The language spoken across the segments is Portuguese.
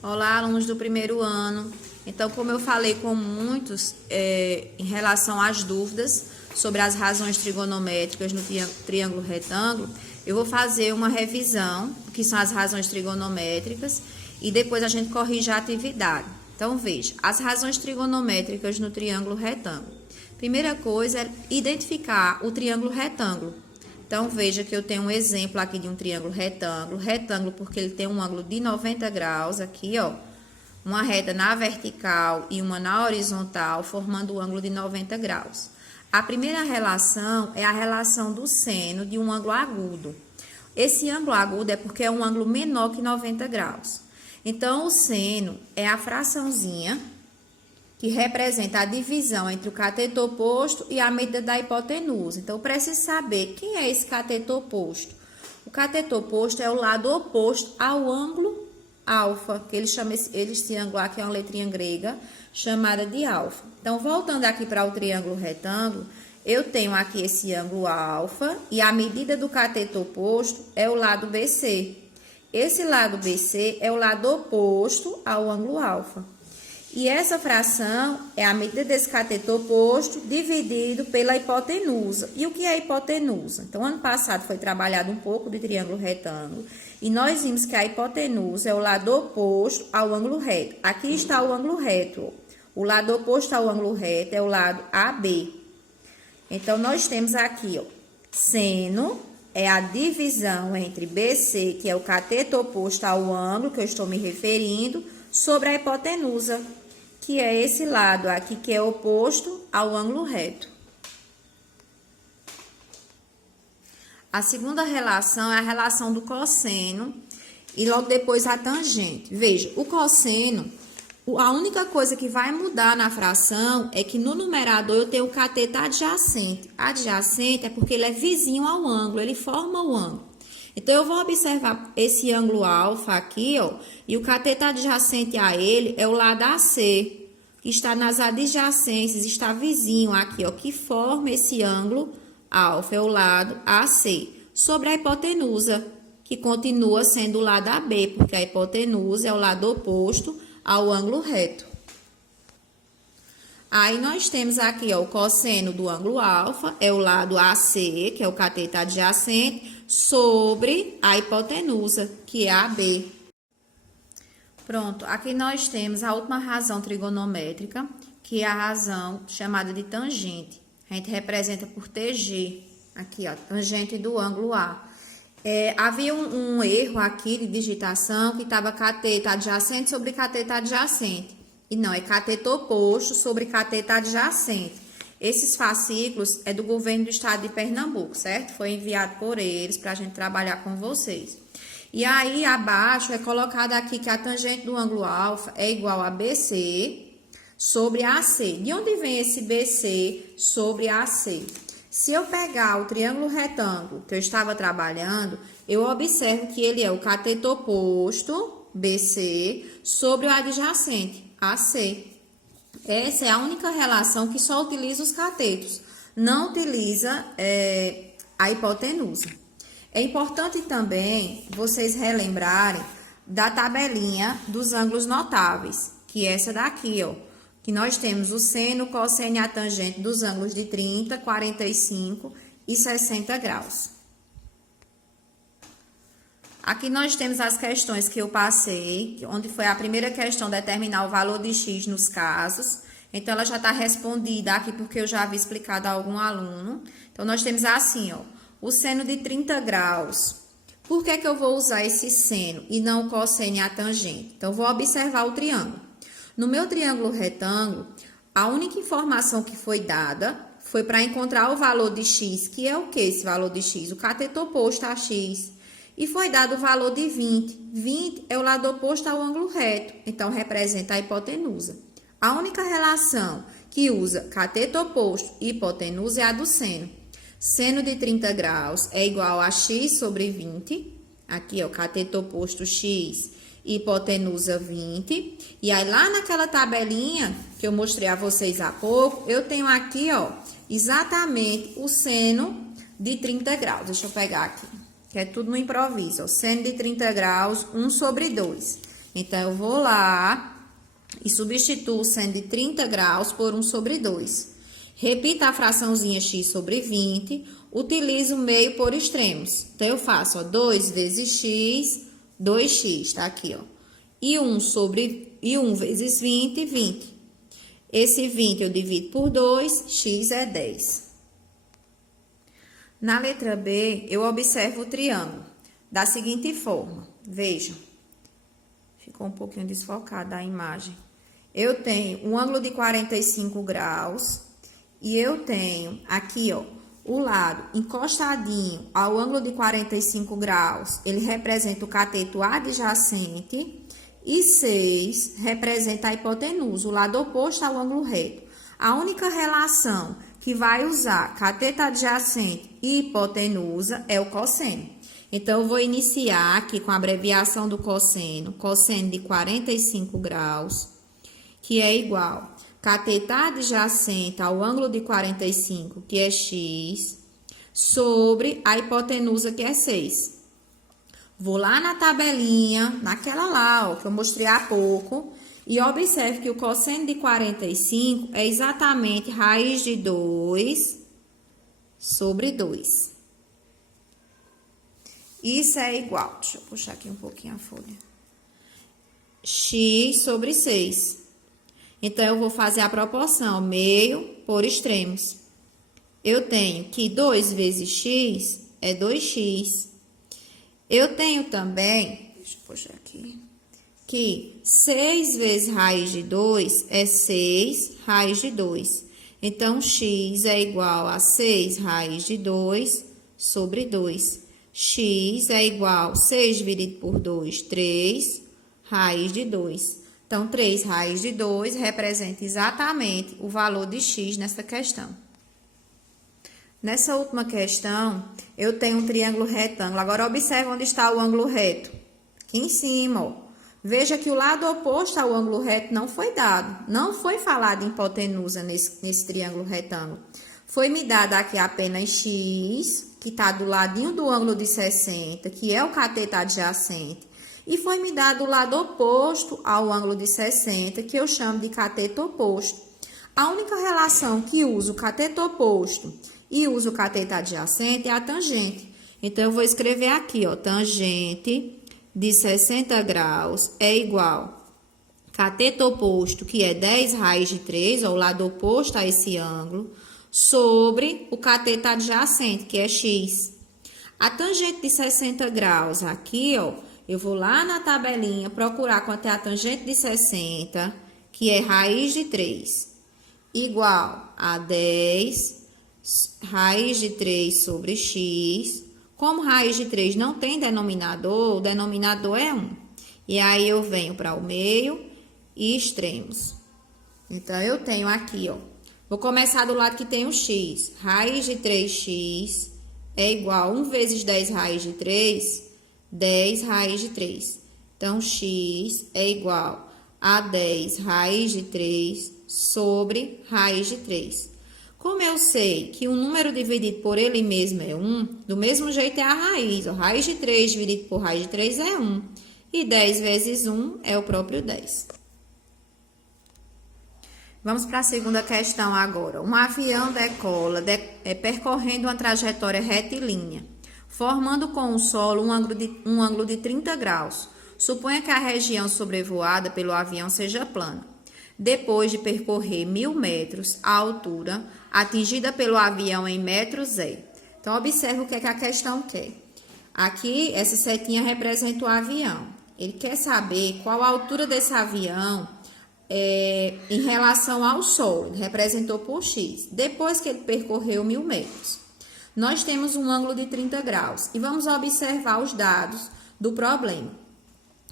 Olá, alunos do primeiro ano. Então, como eu falei com muitos em relação às dúvidas sobre as razões trigonométricas no triângulo retângulo, eu vou fazer uma revisão do que são as razões trigonométricas e depois a gente corrige a atividade. Então, veja, as razões trigonométricas no triângulo retângulo. Primeira coisa é identificar o triângulo retângulo. Então, veja que eu tenho um exemplo aqui de um triângulo retângulo. Retângulo porque ele tem um ângulo de 90 graus aqui, ó. Uma reta na vertical e uma na horizontal, formando o ângulo de 90 graus. A primeira relação é a relação do seno de um ângulo agudo. Esse ângulo agudo é porque é um ângulo menor que 90 graus. Então, o seno é a fraçãozinha que representa a divisão entre o cateto oposto e a medida da hipotenusa. Então, eu preciso saber quem é esse cateto oposto. O cateto oposto é o lado oposto ao ângulo alfa, que ele chama esse ângulo aqui é uma letrinha grega, chamada de alfa. Então, voltando aqui para o triângulo retângulo, eu tenho aqui esse ângulo alfa e a medida do cateto oposto é o lado BC. Esse lado BC é o lado oposto ao ângulo alfa. E essa fração é a medida desse cateto oposto dividido pela hipotenusa. E o que é a hipotenusa? Então, ano passado foi trabalhado um pouco de triângulo retângulo e nós vimos que a hipotenusa é o lado oposto ao ângulo reto. Aqui está o ângulo reto. O lado oposto ao ângulo reto é o lado AB. Então, nós temos aqui, ó, seno é a divisão entre BC, que é o cateto oposto ao ângulo que eu estou me referindo, sobre a hipotenusa, que é esse lado aqui que é oposto ao ângulo reto. A segunda relação é a relação do cosseno e logo depois a tangente. Veja, o cosseno, a única coisa que vai mudar na fração é que no numerador eu tenho o cateto adjacente. Adjacente é porque ele é vizinho ao ângulo, ele forma o ângulo. Então, eu vou observar esse ângulo alfa aqui, ó, e o cateto adjacente a ele é o lado AC, que está nas adjacências, está vizinho aqui, ó, que forma esse ângulo alfa, é o lado AC, sobre a hipotenusa, que continua sendo o lado AB, porque a hipotenusa é o lado oposto ao ângulo reto. Aí, nós temos aqui, ó, o cosseno do ângulo alfa, é o lado AC, que é o cateto adjacente, sobre a hipotenusa, que é a AB. Pronto, aqui nós temos a última razão trigonométrica, que é a razão chamada de tangente. A gente representa por TG, aqui, ó, tangente do ângulo A. Havia um erro aqui de digitação, que estava cateto adjacente sobre cateto adjacente. E não, é cateto oposto sobre cateto adjacente. Esses fascículos é do governo do estado de Pernambuco, certo? Foi enviado por eles para a gente trabalhar com vocês. E aí, abaixo, é colocado aqui que a tangente do ângulo alfa é igual a BC sobre AC. De onde vem esse BC sobre AC? Se eu pegar o triângulo retângulo que eu estava trabalhando, eu observo que ele é o cateto oposto, BC, sobre o adjacente, AC. Essa é a única relação que só utiliza os catetos, não utiliza a hipotenusa. É importante também vocês relembrarem da tabelinha dos ângulos notáveis, que é essa daqui, ó, que nós temos o seno, o cosseno e a tangente dos ângulos de 30, 45 e 60 graus. Aqui nós temos as questões que eu passei, onde foi a primeira questão determinar o valor de x nos casos. Então, ela já está respondida aqui porque eu já havia explicado a algum aluno. Então, nós temos assim, ó, o seno de 30 graus. Por que que eu vou usar esse seno e não o cosseno e a tangente? Então, eu vou observar o triângulo. No meu triângulo retângulo, a única informação que foi dada foi para encontrar o valor de x, que é o que esse valor de x? O cateto oposto a x. E foi dado o valor de 20. 20 é o lado oposto ao ângulo reto, então representa a hipotenusa. A única relação que usa cateto oposto e hipotenusa é a do seno. Seno de 30 graus é igual a x sobre 20. Aqui, ó, cateto oposto x, hipotenusa 20. E aí, lá naquela tabelinha que eu mostrei a vocês há pouco, eu tenho aqui, ó, exatamente o seno de 30 graus. Deixa eu pegar aqui. Que é tudo no improviso, ó. Seno de 30 graus, 1 sobre 2. Então, eu vou lá e substituo o seno de 30 graus por 1 sobre 2. Repita a fraçãozinha x sobre 20, utilizo o meio por extremos. Então, eu faço, ó, 2 vezes x, 2x, tá aqui, ó. E 1 vezes 20, 20. Esse 20 eu divido por 2, x é 10. Na letra B, eu observo o triângulo da seguinte forma. Vejam, ficou um pouquinho desfocada a imagem. Eu tenho um ângulo de 45 graus e eu tenho aqui, ó, o lado encostadinho ao ângulo de 45 graus, ele representa o cateto adjacente e 6 representa a hipotenusa, o lado oposto ao ângulo reto. A única relação que vai usar cateto adjacente e hipotenusa é o cosseno. Então, eu vou iniciar aqui com a abreviação do cosseno de 45 graus, que é igual cateto adjacente ao ângulo de 45, que é x, sobre a hipotenusa, que é 6. Vou lá na tabelinha, naquela lá, ó, que eu mostrei há pouco, e observe que o cosseno de 45 é exatamente raiz de 2 sobre 2. Isso é igual, deixa eu puxar aqui um pouquinho a folha, x sobre 6. Então, eu vou fazer a proporção meio por extremos. Eu tenho que 2 vezes x é 2x. Eu tenho também, deixa eu puxar aqui, que 6 vezes raiz de 2 é 6 raiz de 2. Então, x é igual a 6 raiz de 2 sobre 2. X é igual a 6 dividido por 2, 3 raiz de 2. Então, 3 raiz de 2 representa exatamente o valor de x nessa questão. Nessa última questão, eu tenho um triângulo retângulo. Agora, observe onde está o ângulo reto. Aqui em cima, ó. Veja que o lado oposto ao ângulo reto não foi dado. Não foi falado em hipotenusa nesse triângulo retângulo. Foi me dado aqui apenas x, que está do ladinho do ângulo de 60, que é o cateto adjacente. E foi me dado o lado oposto ao ângulo de 60, que eu chamo de cateto oposto. A única relação que usa o cateto oposto e usa o cateto adjacente é a tangente. Então, eu vou escrever aqui, ó, tangente de 60 graus é igual cateto oposto, que é 10 raiz de 3, ó, o lado oposto a esse ângulo, sobre o cateto adjacente, que é x. A tangente de 60 graus aqui, ó, eu vou lá na tabelinha procurar quanto é a tangente de 60, que é raiz de 3, igual a 10 raiz de 3 sobre x. Como raiz de 3 não tem denominador, o denominador é 1. E aí, eu venho para o meio e extremos. Então, eu tenho aqui, ó. Vou começar do lado que tem o x. Raiz de 3x é igual a 1 vezes 10 raiz de 3, 10 raiz de 3. Então, x é igual a 10 raiz de 3 sobre raiz de 3. Como eu sei que o número dividido por ele mesmo é 1, do mesmo jeito é a raiz. A raiz de 3 dividido por raiz de 3 é 1. E 10 vezes 1 é o próprio 10. Vamos para a segunda questão agora. Um avião decola percorrendo uma trajetória retilínea, formando com o solo um ângulo de 30 graus. Suponha que a região sobrevoada pelo avião seja plana. Depois de percorrer 1000 metros, a altura atingida pelo avião em metros é. Então, observe o que é que a questão quer. Aqui, essa setinha representa o avião. Ele quer saber qual a altura desse avião em relação ao solo. Ele representou por x. Depois que ele percorreu 1000 metros. Nós temos um ângulo de 30 graus. E vamos observar os dados do problema.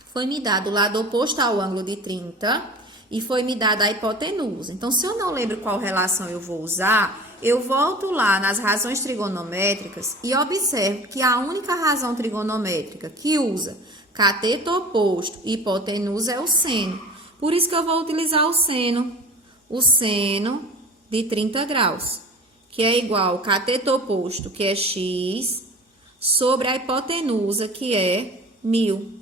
Foi me dado o lado oposto ao ângulo de 30 e foi me dada a hipotenusa. Então, se eu não lembro qual relação eu vou usar, eu volto lá nas razões trigonométricas e observo que a única razão trigonométrica que usa cateto oposto e hipotenusa é o seno. Por isso que eu vou utilizar o seno de 30 graus, que é igual ao cateto oposto, que é x, sobre a hipotenusa, que é 1000.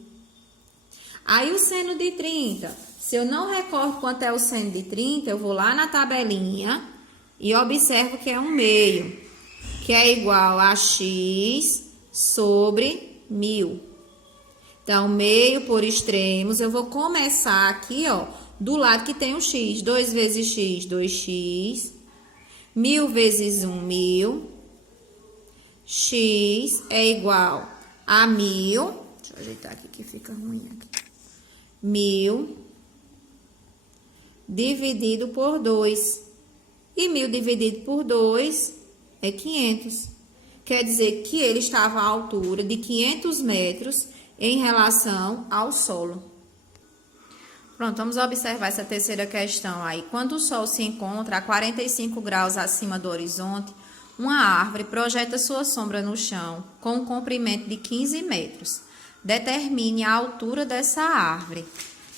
Aí o seno de 30, se eu não recordo quanto é o seno de 30, eu vou lá na tabelinha e observo que é 1/2, que é igual a x sobre 1000. Então, meio por extremos, eu vou começar aqui, ó, do lado que tem o x. 2 vezes x, 2x. 1000 vezes 1, 1000. X é igual a 1000. Deixa eu ajeitar aqui que fica ruim aqui. 1000 dividido por 2. E 1000 dividido por 2 é 500. Quer dizer que ele estava à altura de 500 metros em relação ao solo. Pronto, vamos observar essa terceira questão aí. Quando o Sol se encontra a 45 graus acima do horizonte, uma árvore projeta sua sombra no chão com um comprimento de 15 metros. Determine a altura dessa árvore.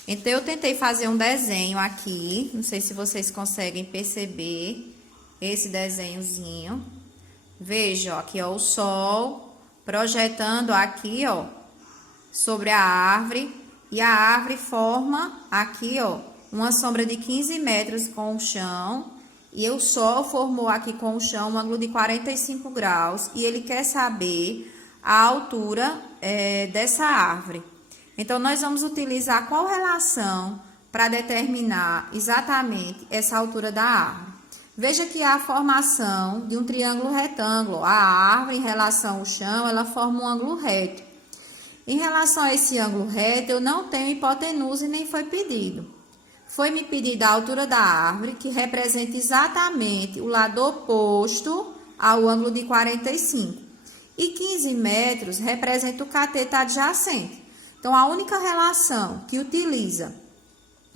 Então, eu tentei fazer um desenho aqui. Não sei se vocês conseguem perceber esse desenhozinho. Veja, ó, aqui, ó, o Sol projetando aqui, ó, sobre a árvore. E a árvore forma aqui, ó, uma sombra de 15 metros com o chão. E o Sol formou aqui com o chão um ângulo de 45 graus. E ele quer saber a altura dessa árvore. Então, nós vamos utilizar qual relação para determinar exatamente essa altura da árvore. Veja que a formação de um triângulo retângulo. A árvore, em relação ao chão, ela forma um ângulo reto. Em relação a esse ângulo reto, eu não tenho hipotenusa e nem foi pedido. Foi-me pedida a altura da árvore, que representa exatamente o lado oposto ao ângulo de 45. E 15 metros representa o cateto adjacente. Então, a única relação que utiliza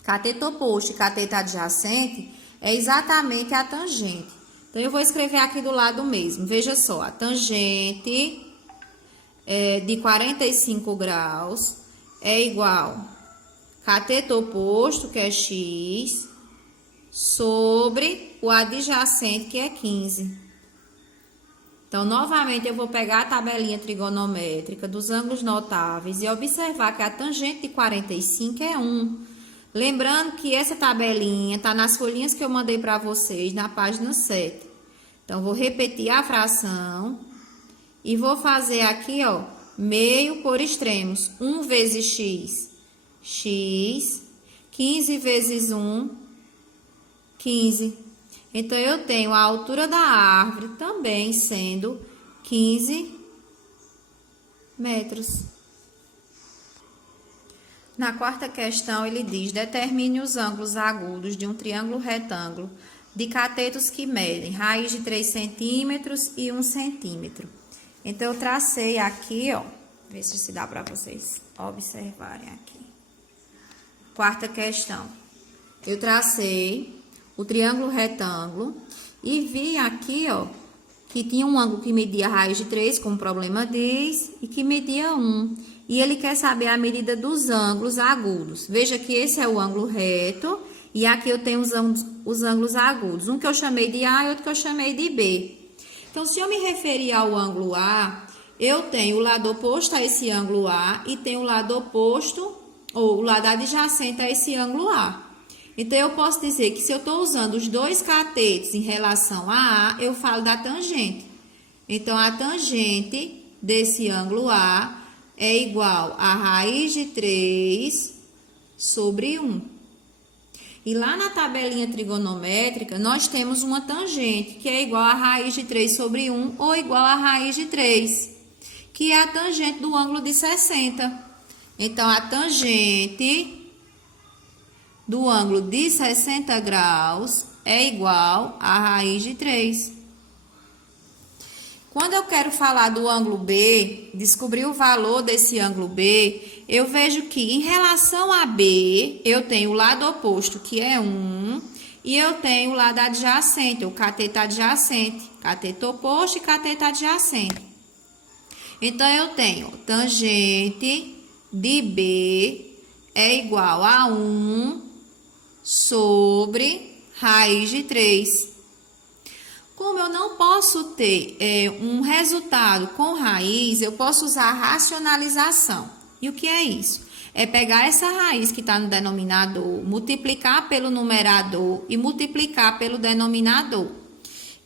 cateto oposto e cateto adjacente é exatamente a tangente. Então, eu vou escrever aqui do lado mesmo. Veja só, a tangente de 45 graus é igual cateto oposto, que é x, sobre o adjacente, que é 15. Então, novamente, eu vou pegar a tabelinha trigonométrica dos ângulos notáveis e observar que a tangente de 45 é 1. Lembrando que essa tabelinha está nas folhinhas que eu mandei para vocês, na página 7. Então, vou repetir a fração e vou fazer aqui, ó, meio por extremos. 1 vezes x, x. 15 vezes 1, 15. Então, eu tenho a altura da árvore também sendo 15 metros. Na quarta questão, ele diz: determine os ângulos agudos de um triângulo retângulo de catetos que medem raiz de 3 centímetros e 1 centímetro. Então, eu tracei aqui, ó, ver se dá para vocês observarem aqui. Quarta questão. Eu tracei o triângulo retângulo e vi aqui, ó, que tinha um ângulo que media raiz de 3, como o problema diz, e que media 1. E ele quer saber a medida dos ângulos agudos. Veja que esse é o ângulo reto e aqui eu tenho os ângulos agudos. Um que eu chamei de A e outro que eu chamei de B. Então, se eu me referir ao ângulo A, eu tenho o lado oposto a esse ângulo A e tenho o lado oposto, ou o lado adjacente a esse ângulo A. Então, eu posso dizer que se eu estou usando os dois catetos em relação a A, eu falo da tangente. Então, a tangente desse ângulo A é igual a raiz de 3 sobre 1. E lá na tabelinha trigonométrica, nós temos uma tangente, que é igual a raiz de 3 sobre 1, ou igual a raiz de 3, que é a tangente do ângulo de 60. Então, a tangente do ângulo de 60 graus é igual a raiz de 3. Quando eu quero falar do ângulo B, descobrir o valor desse ângulo B, eu vejo que em relação a B, eu tenho o lado oposto, que é 1, e eu tenho o lado adjacente, o cateto adjacente, cateto oposto e cateto adjacente. Então, eu tenho tangente de B é igual a 1 sobre raiz de 3. Como eu não posso ter um resultado com raiz, eu posso usar a racionalização. E o que é isso? É pegar essa raiz que está no denominador, multiplicar pelo numerador e multiplicar pelo denominador.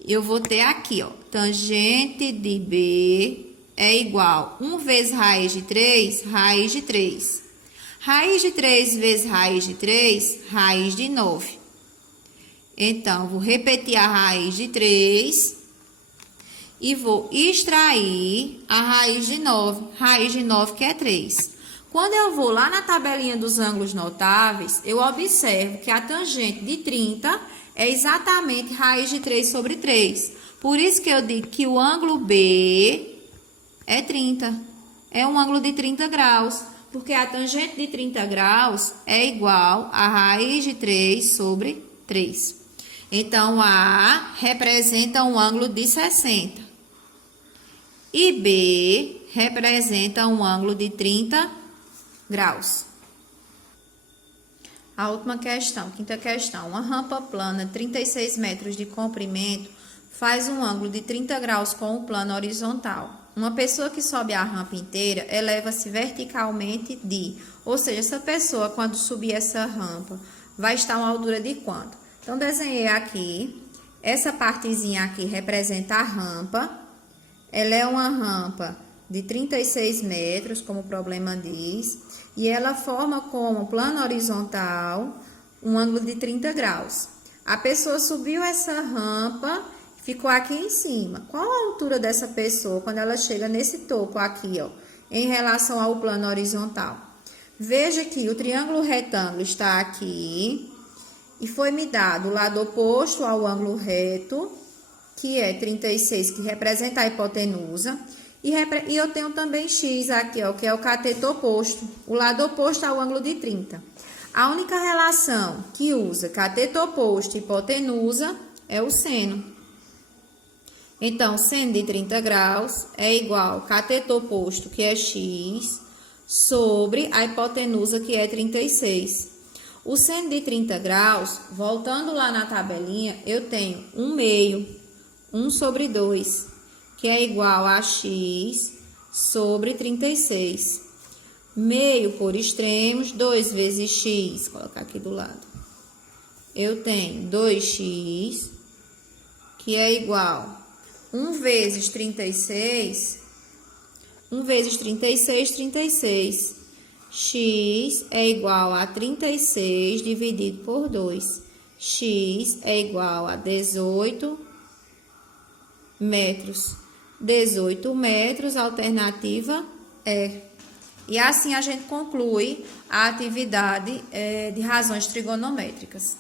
Eu vou ter aqui, ó, tangente de B é igual 1 vezes raiz de 3, raiz de 3. Raiz de 3 vezes raiz de 3, raiz de 9. Então, vou repetir a raiz de 3 e vou extrair a raiz de 9. Raiz de 9 que é 3. Quando eu vou lá na tabelinha dos ângulos notáveis, eu observo que a tangente de 30 é exatamente raiz de 3 sobre 3. Por isso que eu digo que o ângulo B é 30. É um ângulo de 30 graus. Porque a tangente de 30 graus é igual a raiz de 3 sobre 3. Então, A representa um ângulo de 60. E B representa um ângulo de 30 graus. A última questão, quinta questão. Uma rampa plana, 36 metros de comprimento, faz um ângulo de 30 graus com o plano horizontal. Uma pessoa que sobe a rampa inteira eleva-se verticalmente ou seja, essa pessoa, quando subir essa rampa, vai estar a uma altura de quanto? Então, desenhei aqui, essa partezinha aqui representa a rampa. Ela é uma rampa de 36 metros, como o problema diz, e ela forma como plano horizontal um ângulo de 30 graus. A pessoa subiu essa rampa, ficou aqui em cima. Qual a altura dessa pessoa quando ela chega nesse topo aqui, ó, em relação ao plano horizontal? Veja que o triângulo retângulo está aqui e foi me dado o lado oposto ao ângulo reto, que é 36, que representa a hipotenusa. E eu tenho também x aqui, ó, que é o cateto oposto, o lado oposto ao ângulo de 30. A única relação que usa cateto oposto e hipotenusa é o seno. Então, seno de 30 graus é igual ao cateto oposto, que é x, sobre a hipotenusa, que é 36. O seno de 30 graus, voltando lá na tabelinha, eu tenho 1/2, 1 sobre 2. Que é igual a x sobre 36. Meio por extremos, 2 vezes x, vou colocar aqui do lado. Eu tenho 2x, que é igual 1 vezes 36, 1 vezes 36, 36. X é igual a 36 dividido por 2. X é igual a 18 metros. 18 metros, alternativa E. E assim a gente conclui a atividade de razões trigonométricas.